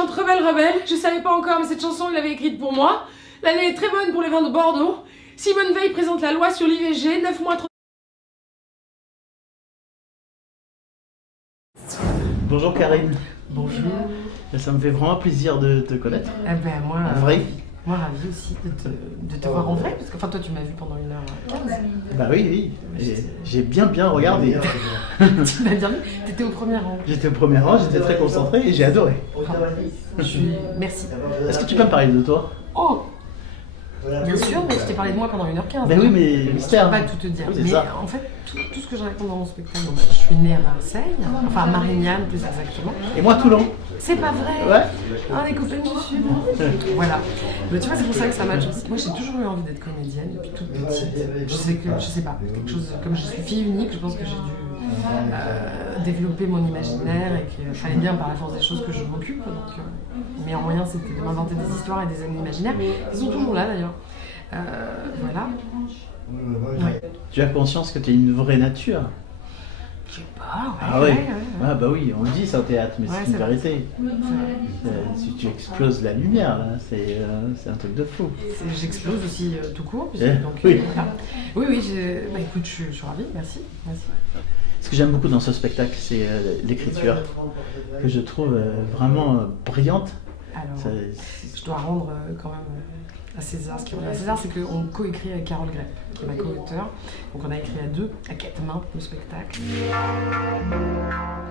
chante Rebelle Rebelle. Je savais pas encore, mais cette chanson, il l'avait écrite pour moi. L'année est très bonne pour les vins de Bordeaux. Simone Veil présente la loi sur l'IVG, 9 mois trop... Bonjour Karine. Bonjour. Ça me fait vraiment plaisir de te connaître. Eh ben moi, En vrai. Moi ravi aussi de te voir en vrai, parce que enfin toi tu m'as vu pendant 1h15. Bah oui. J'ai bien regardé. Tu m'as bien vu, t'étais au premier rang. J'étais au premier rang, j'étais très concentré et j'ai adoré. Merci. Est-ce que tu peux me parler de toi? Oh, bien sûr, mais je t'ai parlé de moi pendant 1h15. Ben oui, mais je mystère. peux pas tout te dire. Oui, c'est mais ça. en fait, tout ce que je raconte dans mon spectacle, donc, je suis née à Marseille, enfin à Marignane plus exactement. Et moi Toulon. C'est pas vrai. Ouais. Ah, les copains du Sud. Voilà. Mais tu vois, c'est pour ça que ça match aussi. Moi, j'ai toujours eu envie d'être comédienne depuis toute petite. Je sais pas, quelque chose, comme je suis fille unique, je pense que j'ai dû développer mon imaginaire et qu'il fallait bien par la force des choses que je m'occupe. Donc, le meilleur moyen, c'était de m'inventer des histoires et des années imaginaires. Ils sont toujours là d'ailleurs. Voilà. Ouais. Tu as conscience que tu es une vraie nature? Je sais pas, Ah oui. Ah bah oui, on le dit ça au théâtre, mais c'est une vrai. vérité. Si tu exploses la lumière, là, c'est un truc de fou. J'explose aussi tout court. Puisque, donc, oui. Voilà. Oui, bah, écoute, je suis ravie, merci. Ce que j'aime beaucoup dans ce spectacle, c'est l'écriture, que je trouve vraiment brillante. Alors, je dois rendre quand même à César ce qui revient à César, c'est qu'on coécrit avec Carole Grepp, qui est ma co-auteure. Donc on a écrit à deux, à 4 mains, le spectacle.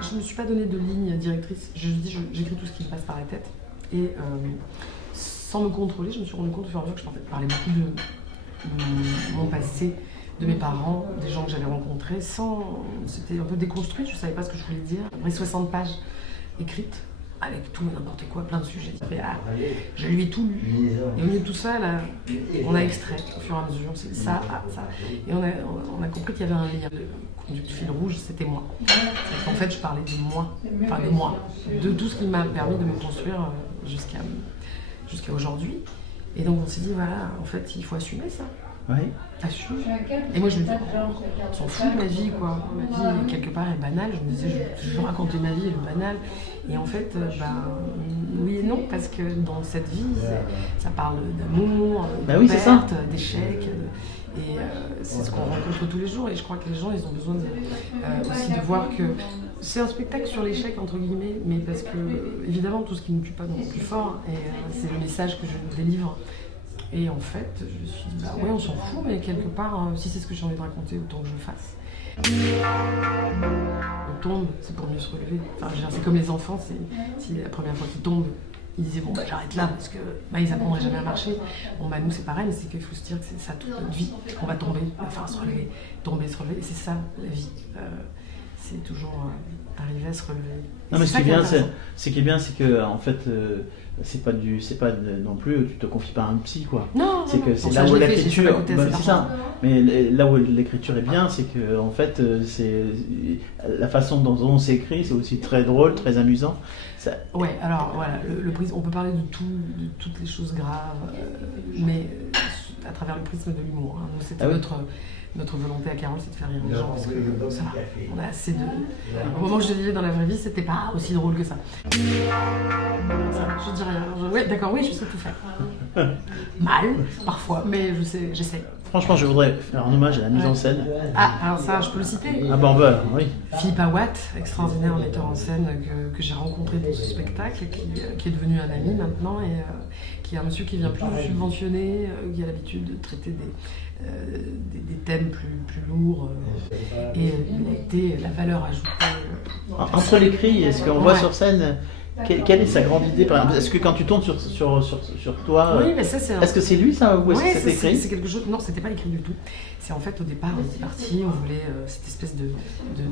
Je ne me suis pas donné de ligne directrice, j'écris tout ce qui me passe par la tête. Et sans me contrôler, je me suis rendu compte au fur et à mesure que je parlais beaucoup de mon passé, de mes parents, des gens que j'avais rencontrés, c'était un peu déconstruit, je ne savais pas ce que je voulais dire. Après 60 pages écrites, avec tout et n'importe quoi, plein de sujets. Je lui ai tout lu. Et au milieu de tout ça, là, on a extrait au fur et à mesure, c'est ça, ça. Et on a compris qu'il y avait un lien. Le fil rouge, c'était moi. En fait, je parlais de moi, de tout ce qui m'a permis de me construire jusqu'à aujourd'hui. Et donc on s'est dit, voilà, en fait, il faut assumer ça. Oui. Assume. Et moi je me dis, on s'en fout de ma vie quoi. Ma vie quelque part est banale. Je me disais, je veux raconter ma vie, elle est banale. Et en fait, oui et non, parce que dans cette vie, ça parle d'amour, de perte, d'échecs. Et c'est ce qu'on rencontre tous les jours. Et je crois que les gens, ils ont besoin aussi de voir que c'est un spectacle sur l'échec, entre guillemets, mais parce que, évidemment, tout ce qui ne tue pas non plus fort. Et c'est le message que je délivre. Et en fait, je me suis dit, ouais, on s'en fout, mais quelque part, si c'est ce que j'ai envie de raconter, autant que je le fasse. On tombe, c'est pour mieux se relever. Enfin, c'est comme les enfants, si la première fois qu'ils tombent, ils disaient, bon, j'arrête là, parce que ils apprendraient jamais à marcher. Bon, nous, c'est pareil, mais c'est qu'il faut se dire que c'est ça toute notre vie, qu'on va tomber, enfin, se relever, tomber, se relever. Et c'est ça, la vie. C'est toujours arriver à se relever. Non, mais ce qui est bien, c'est que, en fait, c'est pas non plus, tu te confies pas à un psy quoi. Non, c'est que c'est là où l'écriture, c'est ça. Mais là où l'écriture est bien, c'est que en fait, c'est la façon dont on s'écrit, c'est aussi très drôle, très amusant. Ça... Ouais, alors voilà, on peut parler de toutes les choses graves, mais à travers le prisme de l'humour. Hein. C'était notre volonté à Carole, c'est de faire rire les gens, parce que ça va, on a assez de... Au moment où je vivais dans la vraie vie, c'était pas aussi drôle que ça. Je dis rien, ouais, d'accord, oui, je sais tout faire. Mal, parfois, mais j'essaie. Franchement, je voudrais faire un hommage à la mise en scène. Ah, alors ça, je peux le citer. Ah ben, oui. Philippe Awat, extraordinaire metteur en scène que j'ai rencontré dans ce spectacle, qui est devenu un ami maintenant, et qui est un monsieur qui vient plus subventionner, qui a l'habitude de traiter des thèmes plus lourds, et il a été la valeur ajoutée. Entre les cris et ce qu'on voit sur scène, quelle est sa grande idée par exemple? Est-ce que quand tu tournes sur toi, oui, mais ça, est-ce que c'est lui ça ou est-ce que c'est écrit? C'est quelque chose. Non, c'était pas écrit du tout. C'est en fait au départ on était parti, on voulait cette espèce de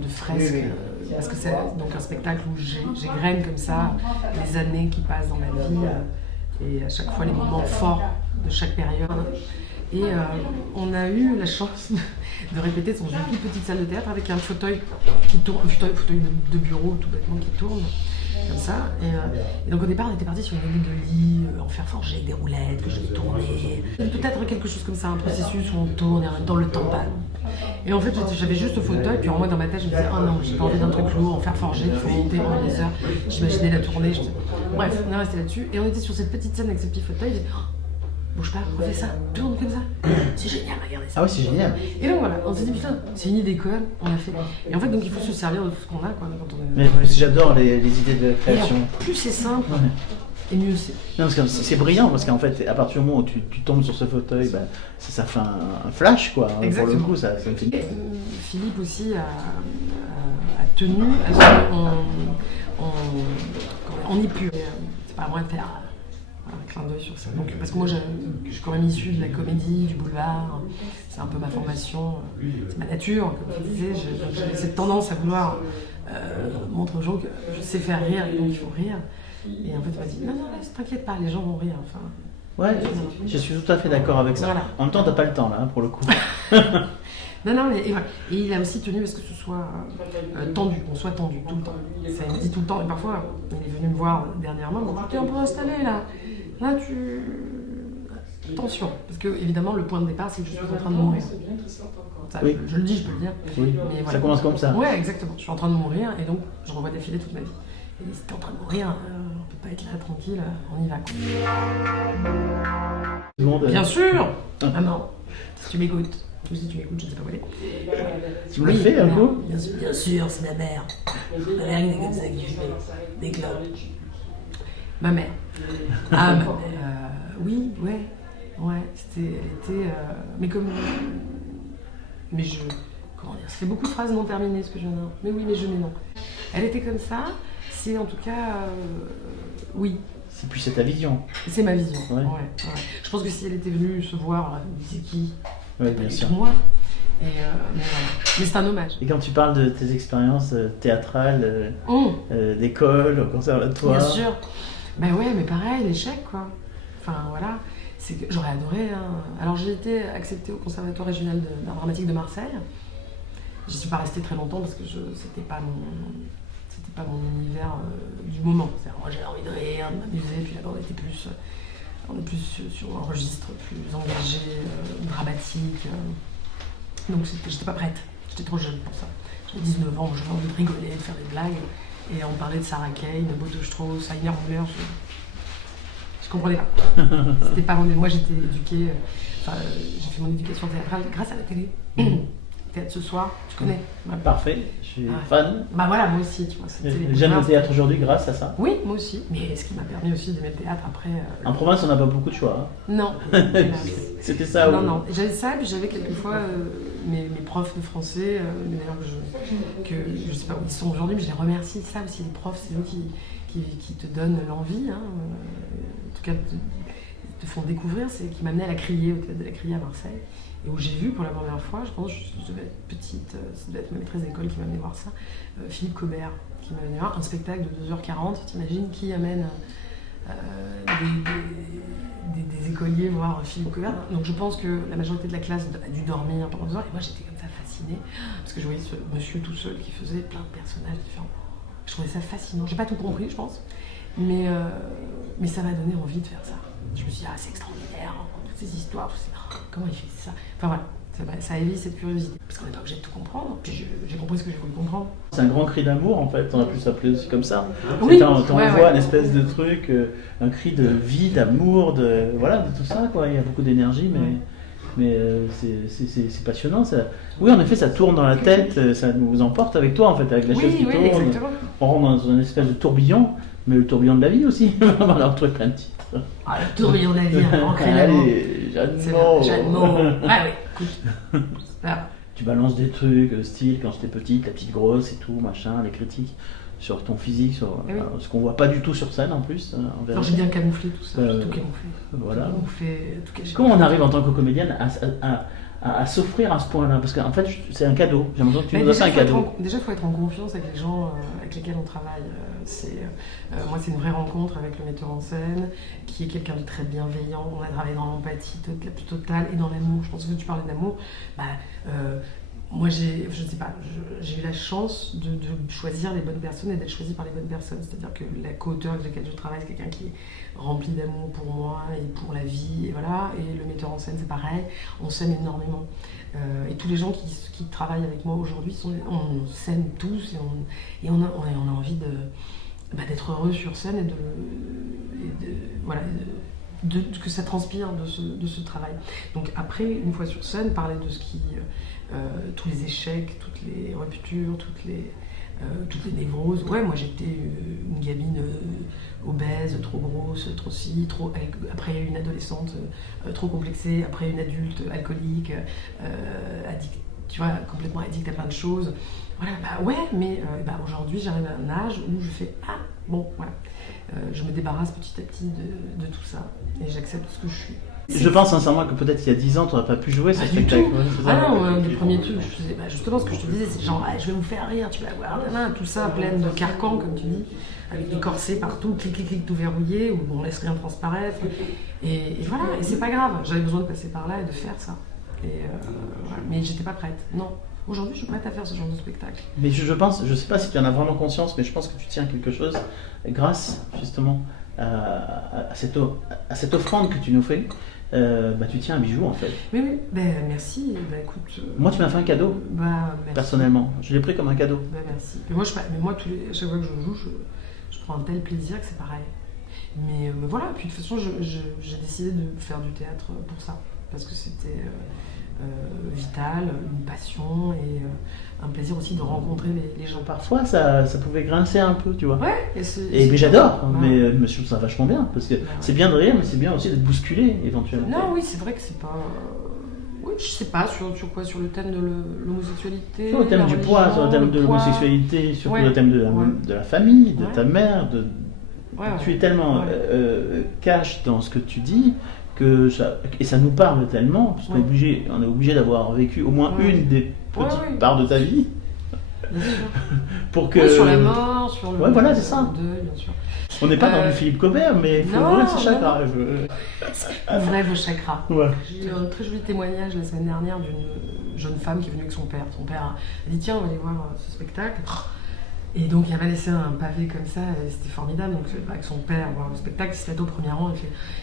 fresque, parce que c'est donc un spectacle où j'égrène comme ça les années qui passent dans ma vie et à chaque fois les moments forts de chaque période. Et on a eu la chance de répéter dans une toute petite salle de théâtre avec un fauteuil qui tourne, un fauteuil de bureau tout bêtement qui tourne. Comme ça, et donc au départ on était parti sur une idée de lit en fer forgé avec des roulettes que je vais tourner. Peut-être quelque chose comme ça, un processus où on tourne et en même temps le temps passe. Et en fait, j'avais juste le fauteuil, puis en moi, dans ma tête, je me disais, oh non, j'ai pas envie d'un truc lourd, en fer forgé, il faut monter pendant des heures. J'imaginais la tournée. Bref, on est resté là-dessus. Et on était sur cette petite scène avec ce petit fauteuil. Je disais, oh, bouge pas, refais ça, tourne comme ça. C'est génial, regardez ça. Ah ouais, c'est génial. Et donc voilà, on s'est dit, putain, c'est une idée conne, on l'a fait. Et en fait, donc il faut se servir de tout ce qu'on a, quoi, quand on est... Mais j'adore les idées de création. Et plus c'est simple, et mieux c'est. Non, parce que c'est brillant, parce qu'en fait, à partir du moment où tu tombes sur ce fauteuil, ben, ça fait un flash, quoi. Exactement. Pour le coup, ça me fait... Philippe aussi a tenu à ce qu'on n'y pue. C'est pas à moi de faire un clin d'œil sur ça. Donc, parce que moi, je suis quand même issue de la comédie, du boulevard. C'est un peu ma formation, c'est ma nature. Comme tu disais, j'ai cette tendance à vouloir montrer aux gens que je sais faire rire et donc il faut rire. Et en fait, on m'a dit non, t'inquiète pas, les gens vont rire. Enfin, ouais, je suis tout à fait d'accord avec ça. Voilà. En même temps, t'as pas le temps là, pour le coup. Non, mais voilà. Et il a aussi tenu à ce que ce soit tendu, qu'on soit tendu tout le temps. Ça, il me dit tout le temps, et parfois, il est venu me voir dernièrement, il m'a dit, t'es un peu installé là. Là, attention, parce que évidemment, le point de départ, c'est que je suis en train de mourir. Ça, oui. je le dis, je peux le dire. Oui, mais voilà. Ça commence comme ça. Ouais, exactement. Je suis en train de mourir, et donc, je revois défiler toute ma vie. Et si t'es en train de mourir, on peut pas être là tranquille, on y va. Quoi. Bien sûr. Ah non, si tu m'écoutes. Si tu m'écoutes, je ne sais pas où elle est. Tu me le fais un coup? Bien sûr, c'est ma mère. Ma mère, il est comme ça qui fait des clopes. Ma mère. Ah, ma mère. Oui, ouais. Elle était. Mais comme. Mais je. Comment dire? Ça fait beaucoup de phrases non terminées, ce que je viens de dire. Mais oui, mais je mets non. Elle était comme ça. C'est en tout cas. Oui. Et puis c'est ta vision. C'est ma vision. Ouais. Je pense que si elle était venue se voir, elle me disait qui? Oui, bien sûr. Moi. Mais c'est un hommage. Et quand tu parles de tes expériences théâtrales, d'école, au conservatoire. Bien sûr. Ben ouais, mais pareil, l'échec, quoi. Enfin, voilà. C'est que j'aurais adoré. Hein. Alors, j'ai été acceptée au Conservatoire régional d'art dramatique de Marseille. J'y suis pas restée très longtemps parce que c'était pas mon univers du moment. Moi, j'avais envie de rire, de m'amuser, puis là-bas, on était plus sur un registre plus engagé, dramatique. Donc j'étais pas prête, j'étais trop jeune pour ça. J'avais 19 ans, j'avais envie de rigoler, de faire des blagues. Et on parlait de Sarah Kane, de Bodo Strauss, Heiner Müller, je comprenais pas. C'était pas mon... Moi j'étais éduquée, j'ai fait mon éducation théâtrale grâce à la télé. Théâtre ce soir, tu connais? Parfait, je suis fan. Bah voilà, moi aussi, tu vois. J'aime le théâtre aujourd'hui grâce à ça. Oui, moi aussi. Mais ce qui m'a permis aussi d'aimer le théâtre après. En province, on n'a pas beaucoup de choix. Hein. Non. C'était ça. Non. J'avais ça, puis j'avais quelquefois mes profs de français, d'ailleurs que je sais pas où ils sont aujourd'hui, mais je les remercie. Ça aussi, les profs, c'est eux qui te donnent l'envie. Hein. En tout cas, te font découvrir. C'est qui m'amenaient à la Criée, au théâtre de la Criée à Marseille. Et où j'ai vu pour la première fois, je pense, je devais être petite, ça devait être ma maîtresse d'école qui m'a amené voir ça, Philippe Cobert, qui m'a amené voir un spectacle de 2h40, t'imagines qui amène des écoliers voir Philippe Cobert. Donc je pense que la majorité de la classe a dû dormir pendant 2 heures, et moi j'étais comme ça fascinée, parce que je voyais ce monsieur tout seul qui faisait plein de personnages différents. Je trouvais ça fascinant, j'ai pas tout compris je pense, mais ça m'a donné envie de faire ça. Je me suis dit, c'est extraordinaire, toutes ces histoires, comment il fait ça? Enfin voilà, ça évite cette curiosité. Parce qu'on n'est pas obligé de tout comprendre, puis j'ai compris ce que j'ai voulu comprendre. C'est un grand cri d'amour en fait, on a pu s'appeler aussi comme ça. Oui, t'envoies une espèce de truc, un cri de vie, d'amour, de tout ça quoi. Il y a beaucoup d'énergie, mais c'est passionnant. Ça. Oui, en effet, ça tourne dans la tête, ça nous emporte avec toi en fait, avec la chaise qui tourne. Exactement. On rentre dans une espèce de tourbillon, mais le tourbillon de la vie aussi. On va retrouver plein de titres. Ah, le tourbillon de la vie, ancré l'amour. Allez, Jeanne Moreau. Ah oui, écoute. Tu balances des trucs, style quand j'étais petite, la petite grosse et tout, machin, les critiques sur ton physique, sur ce qu'on voit pas du tout sur scène en plus. Non, j'ai bien camouflé tout ça, j'ai tout camouflé. Voilà. Tout caché. Comment on arrive en tant que comédienne à s'offrir à ce point-là? Parce qu'en fait, c'est un cadeau. J'ai l'impression que tu nous as fait un cadeau. Déjà, il faut être en confiance avec les gens avec lesquels on travaille. Moi, c'est une vraie rencontre avec le metteur en scène, qui est quelqu'un de très bienveillant. On a travaillé dans l'empathie la plus totale et dans l'amour. Je pense que tu parlais d'amour. moi, je sais pas, j'ai eu la chance de choisir les bonnes personnes et d'être choisie par les bonnes personnes. C'est-à-dire que la co-auteure avec laquelle je travaille, c'est quelqu'un qui est rempli d'amour pour moi et pour la vie, et voilà. Et le metteur en scène, c'est pareil, on s'aime énormément. Et tous les gens qui travaillent avec moi aujourd'hui, on s'aime tous et on a envie d'être heureux sur scène que ça transpire de ce travail. Donc après, une fois sur scène, parler de tous les échecs, toutes les ruptures, toutes les névroses. Ouais, moi j'étais une gamine obèse, trop grosse, trop ci, après une adolescente trop complexée, après une adulte alcoolique, addict, tu vois, complètement addict à plein de choses. Voilà, ouais, mais aujourd'hui j'arrive à un âge où je fais bon, voilà. Je me débarrasse petit à petit de tout ça et j'accepte ce que je suis. Je pense sincèrement que peut-être il y a 10 ans, tu n'aurais pas pu jouer ce spectacle. Les premiers trucs, je faisais, justement ce que je te disais, c'est genre, je vais vous faire rire, tu vas voir, tout ça plein de carcans, comme tu dis, avec des corsets partout, clic, clic, clic, tout verrouillé, où on laisse rien transparaître. Et voilà, et c'est pas grave, j'avais besoin de passer par là et de faire ça. Voilà. Mais j'étais pas prête, non. Aujourd'hui, je suis prête à faire ce genre de spectacle. Mais je pense, je sais pas si tu en as vraiment conscience, mais je pense que tu tiens quelque chose grâce justement à cette offrande que tu nous fais. Tu tiens un bijou en fait. Oui, merci. Écoute, moi, tu m'as fait un cadeau. Merci. Personnellement, je l'ai pris comme un cadeau. Merci. Mais moi, chaque fois que je joue, je prends un tel plaisir que c'est pareil. Mais voilà. Puis de toute façon, j'ai décidé de faire du théâtre pour ça, parce que c'était vital, une passion et un plaisir aussi de rencontrer les gens. Parfois, ça pouvait grincer un peu, tu vois. Ouais. Mais j'adore, mais je trouve ça vachement bien, parce que c'est bien de rire, mais c'est bien aussi d'être bousculé, éventuellement. Non, oui, c'est vrai que c'est pas... Oui, je sais pas, sur quoi, sur le thème de l'homosexualité. Sur le thème du poids, sur le thème de l'homosexualité, sur le thème de la famille, de ta mère. Tu es tellement cash dans ce que tu dis, et ça nous parle tellement, parce qu'on est obligé d'avoir vécu au moins une des petites parts de ta vie. Bien sûr. Pour que... sur la mort, sur le voilà, c'est ça. deuil, bien sûr. On n'est pas dans du Philippe Cobert, mais il faut ouvrir ses chakras. Ouvrez vos chakras. Ouais. J'ai eu un très joli témoignage la semaine dernière d'une jeune femme qui est venue avec son père. Son père a dit tiens, on va aller voir ce spectacle. Et donc il m'a laissé un pavé comme ça, et c'était formidable. Donc avec son père, voir le spectacle, il se met au premier rang.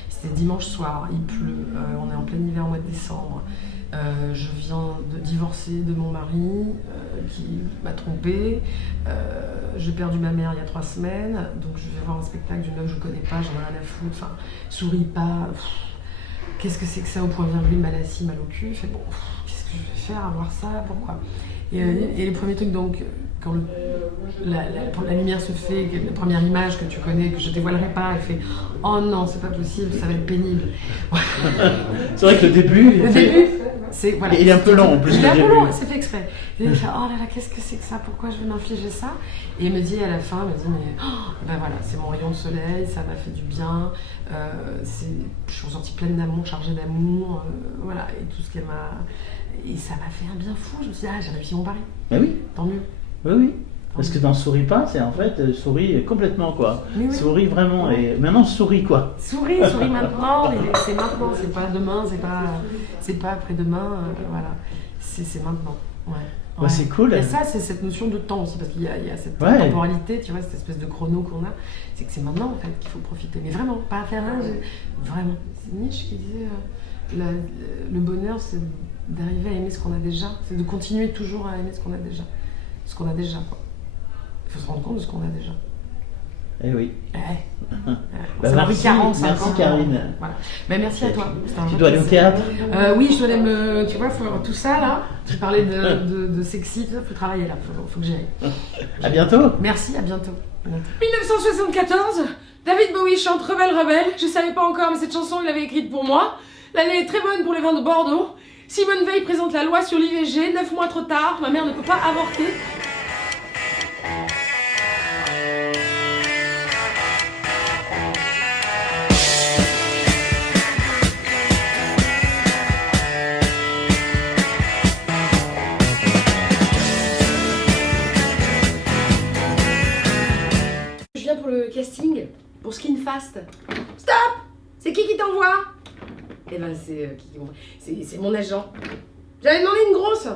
C'était dimanche soir, il pleut, on est en plein hiver au mois de décembre. Je viens de divorcer de mon mari qui m'a trompée. J'ai perdu ma mère il y a 3 semaines, donc je vais voir un spectacle d'une meuf que je ne connais pas, j'en ai rien à foutre. Enfin, souris pas. Qu'est-ce que c'est que ça au point virgule, mal assis, mal au cul. Qu'est-ce que je vais faire à voir ça? Pourquoi? Et le premier truc, donc, quand la lumière se fait, la première image que tu connais, que je ne dévoilerai pas, elle fait « Oh non, c'est pas possible, ça va être pénible. » C'est vrai que le début, voilà, il est un peu long en plus. Il est un peu long, c'est fait exprès. Et il fait « Oh là là, qu'est-ce que c'est que ça? Pourquoi je vais m'infliger ça ?» Et il me dit à la fin, mais voilà, c'est mon rayon de soleil, ça m'a fait du bien. Je suis ressortie pleine d'amour, chargée d'amour, voilà, et tout ce qu'elle m'a... Et ça m'a fait un bien fou. Je me suis dit, j'ai réussi mon pari. Mais oui. Tant mieux. Oui. Parce que dans Souris pas, c'est en fait souris complètement quoi. Oui. Souris vraiment et maintenant souris quoi. Souris maintenant. C'est maintenant, c'est pas demain, c'est pas après-demain. Voilà, c'est maintenant. Ouais. C'est cool. Et ça, c'est cette notion de temps aussi, parce qu'il y a cette temporalité, tu vois, cette espèce de chrono qu'on a. C'est que c'est maintenant en fait qu'il faut profiter. Mais vraiment, pas faire un. Vraiment. C'est Nietzsche qui disait le bonheur, c'est d'arriver à aimer ce qu'on a déjà, c'est de continuer toujours à aimer ce qu'on a déjà. Ce qu'on a déjà, quoi. Il faut se rendre compte de ce qu'on a déjà. Eh oui. Ça m'a pris 40, 50 merci Karine. Voilà. Merci à toi. Tu dois aller au théâtre? Oui, je dois aller tu vois, tout ça là, tu parlais de sexy, il faut travailler là, faut que j'y aille. À bientôt. Merci, à bientôt. 1974, David Bowie chante Rebelle Rebelle. Je savais pas encore, mais cette chanson, il l'avait écrite pour moi. L'année est très bonne pour les vins de Bordeaux. Simone Veil présente la loi sur l'IVG, 9 mois trop tard, ma mère ne peut pas avorter. Je viens pour le casting, pour Skinfast. Stop! C'est qui t'envoie? Eh ben c'est mon agent. J'avais demandé une grosse.